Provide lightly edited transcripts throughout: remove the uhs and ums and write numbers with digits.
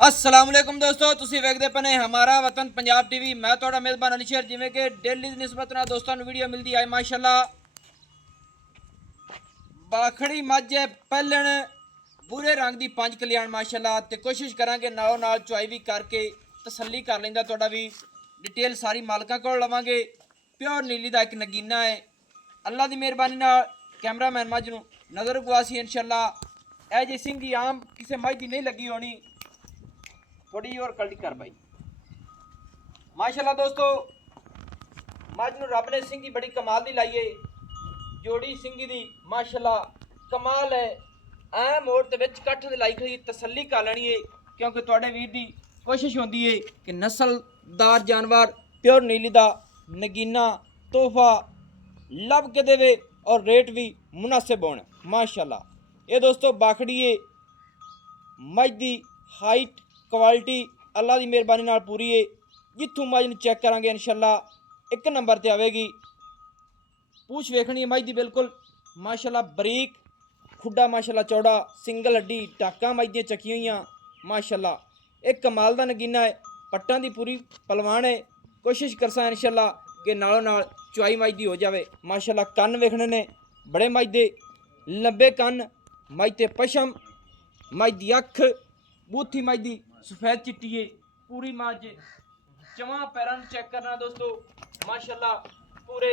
असलामुअलैकुम दोस्तों, तुसी वेखदे पने हमारा वतन पंजाब टीवी। मैं थोड़ा मेज़बान अली शेर। जिमें कि डेली निस्बत ना दोस्तों वीडियो मिलती है माशाल्लाह। बाखड़ी मज है पहलन बुरे रंग की 5 कल्याण माशाल्लाह। तो कोशिश करांगे नालों नाल चुआई भी करके तसल्ली कर लेंदा। थोड़ा भी डिटेल सारी मालका को लवांगे। प्योर नीली का एक नगीना है। अल्लाह की मेहरबानी नाल कैमरामैन मज नूं नज़र गुआसी इंशाल्लाह। ए जी सिंह की आम किसी मज की नहीं लगी होनी, थोड़ी और कल्टी कर भाई माशाल्लाह। दोस्तों मज नूं रब ने सिंगी बड़ी कमाल दी लाई है। जोड़ी सिंगी दी माशाल्लाह कमाल है। ऐ मोड़ ते विच कट्ठ दे लाई खड़ी तसल्ली कर लैनी है, क्योंकि तुहाडे वीर दी कोशिश होंदी है कि नस्लदार जानवर प्योर नीली दा नगीना तोहफा लब के देवे और रेट भी मुनासिब होण माशाल्लाह। ये दोस्तों बाखड़ी है मज दी हाइट क्वालिटी अल्लाह की मेहरबानी नाल पूरी है। जिथों मज नूं चेक करांगे इंशाल्लाह एक नंबर ते आवेगी। पूछ वेखनी है मज दी बिल्कुल माशाल्लाह बरीक, खुड्डा माशाल्लाह चौड़ा, सिंगल हड्डी टाका मज दियां चकी हुई माशाल्लाह। एक कमाल दा नगीना है, पट्टां दी पूरी पलवान है। कोशिश करसा इंशाल्लाह कि नालों नाल चुआई मज दी हो जाए माशाल्लाह। कन्न वेखने ने बड़े मज दे लंबे कन्न, मज ते पशम, मज दी अख, बूथी मज दी सफेद चिट्टी है पूरी मज। चवां पैरां चेक करना दोस्तों माशाल्लाह, पूरे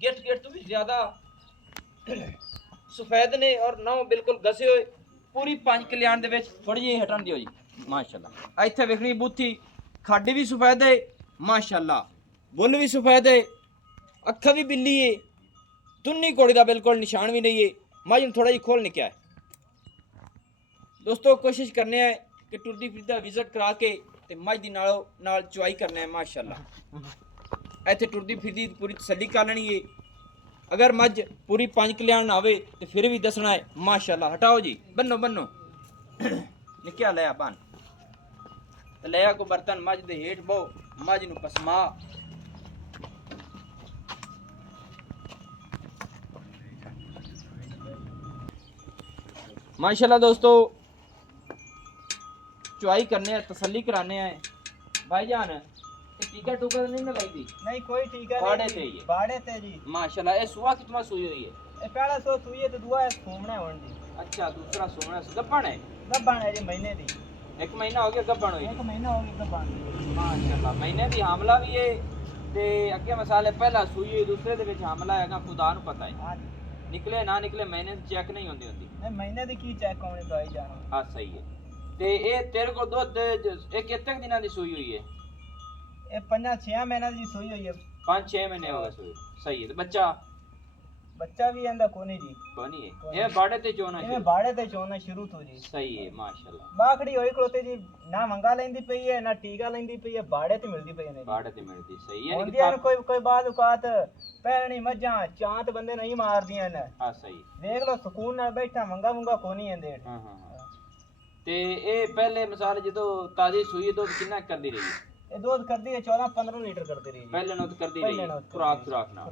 गिट गिट तो भी ज़्यादा सफेद ने और नौ बिल्कुल घसे हुए पूरी 5 कल्याण दे विच। थोड़ी जी हटन दियो जी माशाल्लाह। इत्थे वेखनी बूथी खाडी भी सफेद है माशाल्लाह, बुल भी सफेद है, अखा भी बिल्ली है, तुन्नी घोड़ी का बिल्कुल निशान भी नहीं है। मज थोड़ा जी खोल निकया है दोस्तों। कोशिश करने हैं कि टुरदी फिरदा विजिट करा के ते मज दी नालों नाल चुआई करने हैं माशाल्लाह। इत्थे टुरदी फिरदी पूरी तसल्ली कर लेनी है। अगर मज पूरी 5 कल्याण ना आवे तो फिर भी दसना है माशाल्लाह। हटाओ जी, बन्नो बन्नो निकया लिया बन लिया को बर्तन मज दे हेठ बो, मज नूं पसमा माशाल्लाह। दोस्तों चुआई करने हैं, तसल्ली कराने हैं भाईजान। टीका टूका नहीं ना लगती? नहीं कोई टीका बाड़े नहीं थे ये बाड़े थे जी माशाल्लाह। ये सुआ कितना सुई हुई है? ये पहला सो सुई है तो दुआ है घूमना है जी। अच्छा, दूसरा सोना गब्बन है। गब्बन है जी महीने दी। 1 महीना हो गया गब्बन हुई? 1 महीना हो गया गब्बन माशाल्लाह। महीने दी हमला भी है ते अगे मसाले पहला सुई है, दूसरे दे विच हमला हैगा। खुदा नूं पता है हां निकले ना निकले महीने दी चेक नहीं होंदी होंदी। नहीं महीने दी की चेक होने तो आई जाना। हां सही है। ते ए तेरे को दुध एक कितने दिनां दी सुई हुई है? ये 5-6 महीना दी सुई हुई है। 5-6 महीने हो गए सुई। सही है। तो बच्चा बच्चा भी अंदा कोनी जी कोनी है। ये बाड़े ते चोना ये बाड़े ते चोना शुरू तो जी। सही है माशाल्लाह। बाखड़ी होई खलोते जी ना मंगा लेंदी पई है ना टीका लेंदी पई है, बाड़े ते मिलदी पई है। बाड़े ते मिलदी सही है। यानी कि कोई कोई बात औकात पैरणी मज्जां चांत बंदे नहीं मारदियां ने। हां सही देख लो सुकून नाल बैठा मंगा मुंगा कोनी है। हां हां ते ए पहले मिसाल जदों ताजी सुई तो कितना करदी रही है? ये दूध करदी है 14-15 लीटर करदी रही है। पहले नोत करदी रही है खुराक ना?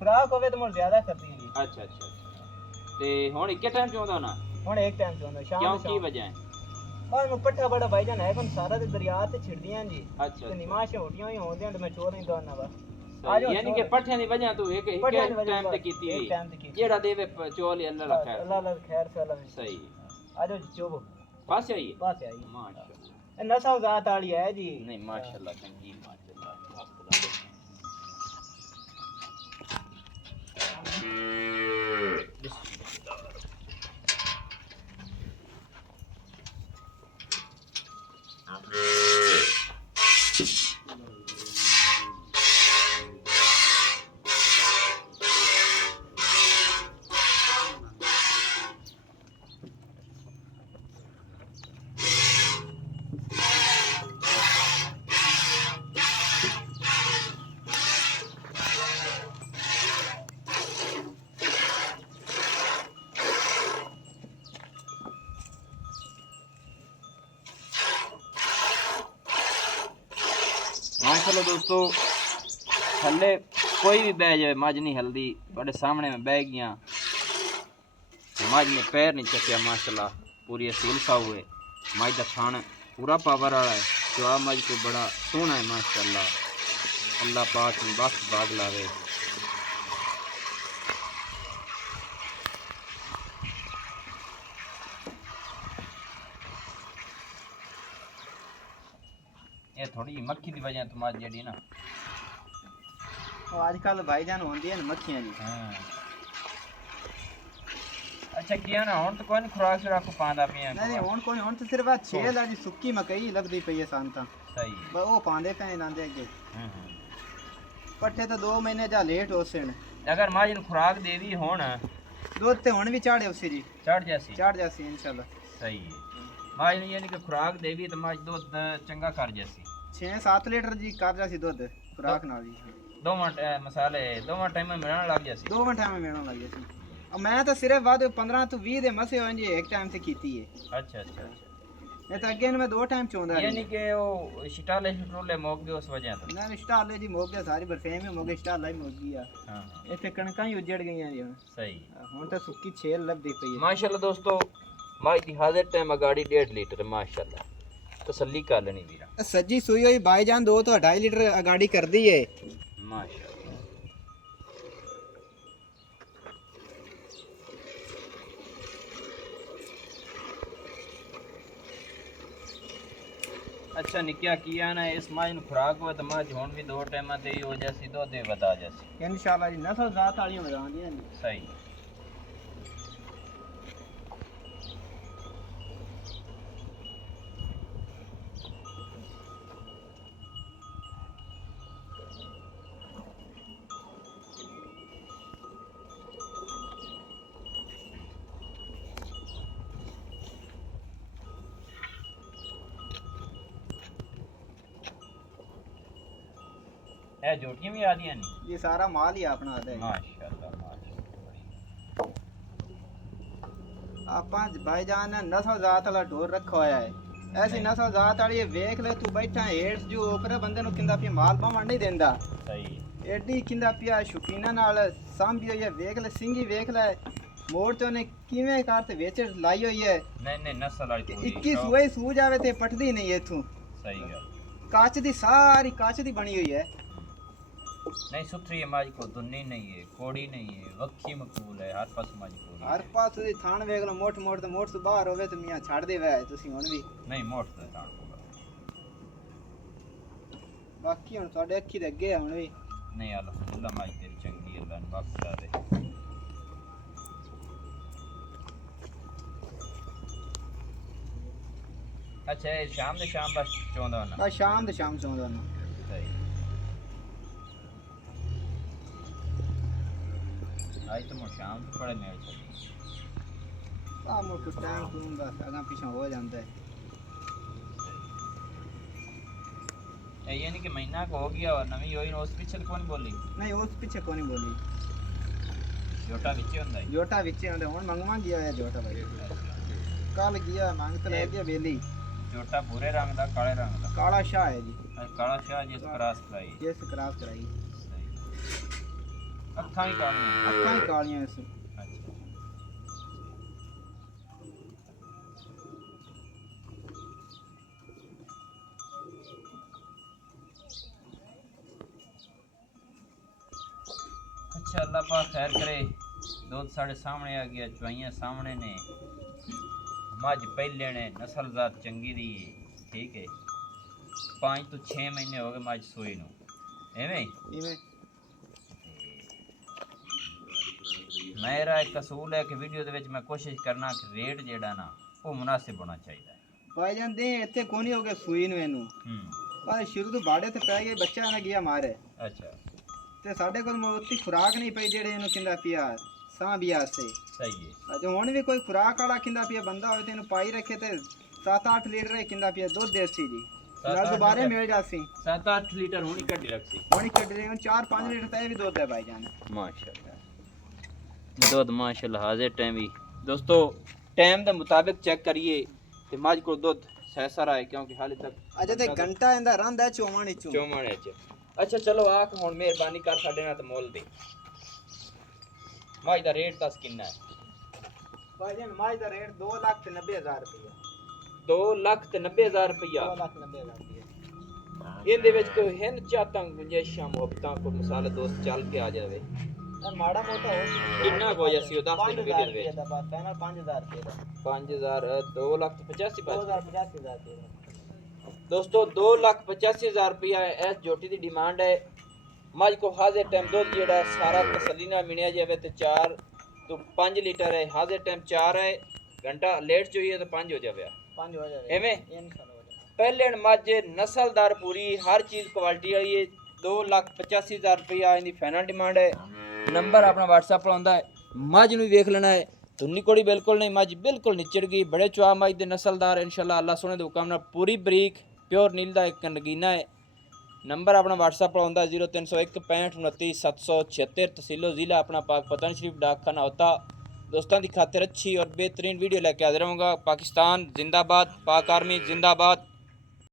खुराक होवे तो मोर ज्यादा करदी है। अच्छा अच्छा। ते हुन इक्के टाइम चोंदा ना? हुन एक टाइम चोंदा शाम क्यों शाम। की वजह है? बस मैं पट्ठा बड़ा भाईजान है कौन सारा ते दरिया ते छिड़दियां जी। अच्छा ते निमाश होटियां ही होंदियां ते मैं चोर नहीं दोना बस। यानी कि पट्ठियां दी वजह तू एक टाइम ते कीती है। जेड़ा देवे चोल अल्लाह ला खैर। अल्लाह ला खैर से अल्लाह सही। आजो चोबो पास आई है? पास आई माशाल्लाह। नस्ल जात वाली है जी। नहीं माशाल्लाह संगी माशाल्लाह। माशाल्लाह दोस्तों, थल्ले कोई भी बह जाए मज नहीं हल्दी, बड़े सामने में बह गया। मज ने पैर नहीं चकिया माशाल्लाह, पूरी असील साऊ है। मज का थान पूरा पावर वाला है। जवाब मज को बड़ा सोहना है माशाल्लाह। अल्लाह पाक बख्श बाग लावे। ये थोड़ी मक्खी की वजह तो मज जी ना आजकल भाईजान होंदी है मक्खियां जी। हाँ। अच्छा किया ना हुन तो कोई नहीं खुराक शुराक को पांदा पिया नहीं हुन तो सिर्फ आ छेल है जी सुक्की मकई लगदी पई है सान ता सही बस वो पांदे पे लांदे अगे हम्म पट्ठे तो 2 महीने जा लेट हो सन। अगर मां जिन खुराक देवी होण दूध ते हुन भी चाड़े उसी जी चढ़ जासी इंशाल्लाह। सही है। मां जिन यानी कि खुराक देवी तो मां दूध चंगा कर जासी 6-7 लीटर जी कर जासी दूध खुराक नाल जी। दोवां मसाले दोवां टाइम में मिलण लग जासी। 2 घंटे में मेणो लग जासी। अब मैं तो सिर्फ बाद 15 तो 20 दे मसे हो जी एक टाइम से कीती है। अच्छा अच्छा अच्छा मैं तो अगे मैं 2 टाइम चोंदा यानी कि वो शिटाले शिटरोले मोग गए उस वजह तो ना स्टाले जी मोग गया सारी बरफेम में मोगे स्टाला ही मोग गया। हां हां इथे कणका ही उजड़ गई जी हुन। सही हुन तो सुक्की छेल लभदी पई है माशाल्लाह दोस्तों। मां दी हाजिर टाइम गाड़ी 1.5 लीटर माशाल्लाह तसल्ली कर लेनी वीरा। सज्जी सुई हुई भाईजान 2 तो 2.5 लीटर गाड़ी कर दी है माशाल्लाह। अच्छा निक्या किया ना इस मां नु खुराक हो तो मां हुन भी 2 टाइम ते ही हो जासी दो दे बता जासी इंशाल्लाह जी नस्ल जात वाली वधांदियां ने। सही। ए जोटियां भी आदियां नहीं ये सारा माल ही अपना आता है। माशाल्लाह माशाल्लाह। ਆਪਾਂ ਭਾਈਜਾਨ ਨੇ ਨਸਲ ਜ਼ਾਤ ਵਾਲਾ ਢੋਰ ਰੱਖਾ ਹੋਇਆ ਹੈ। ਐਸੀ ਨਸਲ ਜ਼ਾਤ ਵਾਲੀ ਵੇਖ ਲੈ ਤੂੰ ਬੈਠਾ ਹੇਠ ਜੋ ਉਪਰ ਬੰਦੇ ਨੂੰ ਕਿੰਦਾ ਪਿਆ ਮਾਲ ਪਾਵਣ ਨਹੀਂ ਦਿੰਦਾ। ਸਹੀ ਐਡੀ ਕਿੰਦਾ ਪਿਆ ਸ਼ੁਕੀਨਾ ਨਾਲ ਸਾਂਭੀ ਹੋਈ ਹੈ ਵੇਖ ਲੈ ਸਿੰਗੀ ਵੇਖ ਲੈ ਮੋੜ ਤੋਂ ਨੇ ਕਿਵੇਂ ਕਰ ਤੇ ਵੇਚ ਲਾਈ ਹੋਈ ਹੈ। ਨਹੀਂ ਨਹੀਂ ਨਸਲ ਵਾਲੀ ਪੂਰੀ 21 ਸੂਏ ਸੂ ਜਾਵੇ ਤੇ ਪਟਦੀ ਨਹੀਂ ਇਥੋਂ। ਸਹੀ ਗੱਲ ਕੱਚ ਦੀ ਸਾਰੀ ਕੱਚ ਦੀ ਬਣੀ ਹੋਈ ਹੈ। नहीं सुथरी है माजी को दुन्नी नहीं है कोड़ी नहीं है वक्खी मकबूल है हर पास माजी कोड़ी हर पास ਦੀ ਥਾਣ ਵੇਖ ਲਓ ਮੋਟ ਮੋਟ ਤੇ ਮੋਟ ਤੋਂ ਬਾਹਰ ਹੋਵੇ ਤੇ ਮੀਆਂ ਛੱਡ ਦੇ ਵੇ ਤੁਸੀਂ ਹੁਣ ਵੀ नहीं मोट तो थान पूरा ਬਾਕੀ ਹੁਣ ਤੁਹਾਡੇ ਅੱਖੀ ਦੇ ਅੱਗੇ ਹੁਣ ਵੀ नहीं अल्हम्दुलिल्लाह माजी तेरी चंगी अल्लाह ने बख्श दे। अच्छा ये शाम दे शाम बस चौंदा ना ਬਸ ਸ਼ਾਮ ਦੇ ਸ਼ਾਮ ਚਾਹੁੰਦਾ ਨਾ सही। आज तो मैं शाम को पड़े मैच ਆ ਮੋ ਕੁਛ ਟਾਈਮ ਤੂੰ ਬਸ ਅਗਾਂ ਪਿਛਾਂ ਹੋ ਜਾਂਦਾ ਹੈ। यानी कि महीना को हो गया और नवी होई उस पीछे कौन बोली ਨਹੀਂ ਉਸ ਪਿੱਛੇ ਕੋਈ ਨਹੀਂ ਬੋਲੀ छोटा विचे हुंदा है। ਜੋਟਾ ਵਿੱਚ ਆਉਂਦਾ ਹੁਣ ਮੰਗਵਾ ਗਿਆ ਹੋਇਆ ਜੋਟਾ ਭਾਈ ਕੱਲ ਗਿਆ ਮੰਗ ਤੇ ਲੈ ਗਿਆ ਵੇਲੀ छोटा भूरे रंग दा काले रंग दा ਕਾਲਾ ਸ਼ਾਹ ਹੈ ਜੀ काला शाह जिस क्रॉस कराई ਜਿਸ ਕਰਾਸ ਕਰਾਈ अखा ही काली ਅੱਖਾਂ ਹੀ ਕਾਲੀਆਂ ਇਸ अच्छा अच्छा अल्लाह पाक खैर करे। दूध साढ़े सामने आ गया चुआइयां सामने ने मझ पहले ने नस्ल जात चंगी दी है ठीक है 5 तो 6 महीने हो गए मझ सोई नू एवें ਇਵੇਂ मेरा एक असूल है कि वीडियो दे विच मैं कोशिश करना कि रेट जेड़ा ना वो मुनासिब होना चाहिए। ਭਾਈ ਜਾਂਦੇ ਇੱਥੇ ਕੋਨੀ ਹੋ ਗਿਆ ਸੂਈ ਨੂੰ ਇਹਨੂੰ ਪਰ ਸ਼ੁਰੂ ਤੋਂ ਬਾੜੇ ਤੇ ਪੈ ਗਏ ਬੱਚਾ ਨਾ ਗਿਆ ਮਾਰੇ अच्छा ਤੇ ਸਾਡੇ ਕੋਲ ਮੋਤੀ ਖੁਰਾਕ ਨਹੀਂ ਪਈ ਜਿਹੜੇ ਇਹਨੂੰ ਕਿੰਦਾ ਪਿਆ ਸਾਂ ਬਿਆ ਸੇ सही है ਅਜੇ ਹੁਣ ਵੀ ਕੋਈ ਖੁਰਾਕ ਵਾਲਾ ਕਿੰਦਾ ਪਿਆ ਬੰਦਾ ਹੋਵੇ ਤੇ ਇਹਨੂੰ ਪਾਈ ਰੱਖੇ ਤੇ 7-8 ਲੀਟਰ ਕਿੰਦਾ ਪਿਆ ਦੁੱਧ ਦੇਸੀ ਜੀ ਨਾਲ ਦੁਬਾਰੇ ਮਿਲ ਜਾਸੀ 7-8 लीटर होनी कड्डी रखसी ਹੁਣ ਕੱਢ ਰਹੇ ਹਾਂ 4-5 ਲੀਟਰ ਤਾਂ ਇਹ ਵੀ ਦੁੱਧ ਹੈ ਭਾਈ ਜਾਨ माशाल्लाह दुध माशाल्लाह हाजिर टाइम भी दोस्तों टाइम के मुताबिक चेक करिए ते मझ को दुध सैसा रहा है क्योंकि हाले तक ਅਜੇ ਤੇ ਘੰਟਾ ਇਹਦਾ ਰਹਿੰਦਾ ਚੋਵਣ ਵਿੱਚੋਂ चौमने च अच्छा चलो आख हुन मेहरबानी कर साडे नाल ते मोल दे मझ दा रेट दस किन्ना है ਭਾਈ ਜਾਨ ਮਾਝ ਦਾ ਰੇਟ 2,90,000 ਰੁਪਏ 2,90,000 ਰੁਪਇਆ 2,90,000 ਰੁਪਏ ਇਹਦੇ ਵਿੱਚ ਕੋਈ ਹਿੰਨ ਚਾਹਤਾਂ ਗੁੰਜਾਇਸ਼ਾਂ ਮੁਹੱਬਤਾਂ ਕੋਈ ਮਿਸਾਲ ਦੋਸਤ ਚੱਲ ਕੇ ਆ ਜਾਵੇ ਇਹ ਮਾੜਾ ਮੋਟਾ ਹੋ ਕਿੰਨਾ ਕੁ ਹੋਇਆ ਸੀ ਉਹ ਦੱਸ ਦਿਨ ਵੀਡੀਓ ਦੇ ਵਿੱਚ ਦਾ ਬਸ ਪੈਨਲ 5000 ਰੁਪਏ ਦਾ 5000 2,85,000 2,85,000 ਰੁਪਏ ਦਾ ਦੋਸਤੋ 2,85,000 ਰੁਪਇਆ ਇਸ ਜੋਟੀ ਦੀ ਡਿਮਾਂਡ ਹੈ ਮੱਝ ਕੋ ਹਾਜ਼ਰ ਟਾਈਮ ਦੁੱਧ ਜਿਹੜਾ ਸਾਰਾ ਤਸੱਲੀ ਨਾਲ ਮਿਲਿਆ ਜਾਵੇ ਤੇ 4 ਤੋਂ 5 ਲੀਟਰ ਹੈ ਹਾਜ਼ਰ ਟਾਈਮ 4 ਹੈ ਘੰਟਾ ਲੇਟ चाहिए तो 5 हो जावे 5 ਹੋ ਜਾਵੇ ਐਵੇਂ ਇਨਸ਼ਾਅੱਲਾ ਹੋ ਜਾਵੇ ਪਹਿਲੇ ਮੱਝ ਨਸਲਦਾਰ ਪੂਰੀ ਹਰ ਚੀਜ਼ ਕੁਆਲਿਟੀ ਵਾਲੀ ਹੈ 2,85,000 ਰੁਪਇਆ ਇਹਦੀ ਫਾਈਨਲ ਡਿਮਾਂਡ ਹੈ ਨੰਬਰ ਆਪਣਾ WhatsApp ਪਰ ਆਉਂਦਾ ਹੈ ਮੱਝ ਨੂੰ ਵੇਖ ਲੈਣਾ ਹੈ ਧੁੰਨੀ ਕੋੜੀ ਬਿਲਕੁਲ ਨਹੀਂ ਮੱਝ ਬਿਲਕੁਲ ਨਿਚੜ ਗਈ ਬੜੇ ਚਵਾ ਮੱਝ ਦੇ ਨਸਲਦਾਰ ਇਨਸ਼ਾਅੱਲਾ ਅੱਲਾਹ ਸੋਹਣੇ ਦੇ ਹੁਕਮ ਨਾਲ ਪੂਰੀ ਬਰੀਕ ਪਿਓਰ ਨੀਲ ਦਾ ਇੱਕ ਨਗੀਨਾ ਹੈ ਨੰਬਰ ਆਪਣਾ WhatsApp पर आंदा 0301 65 29 776 तहसीलो ज़िला अपना पाक पतन शरीफ डाकखाना होता दोस्तों की खातिर अच्छी और बेहतरीन वीडियो लेके हाजिर रहूँगा पाकिस्तान जिंदाबाद पाक आर्मी जिंदाबाद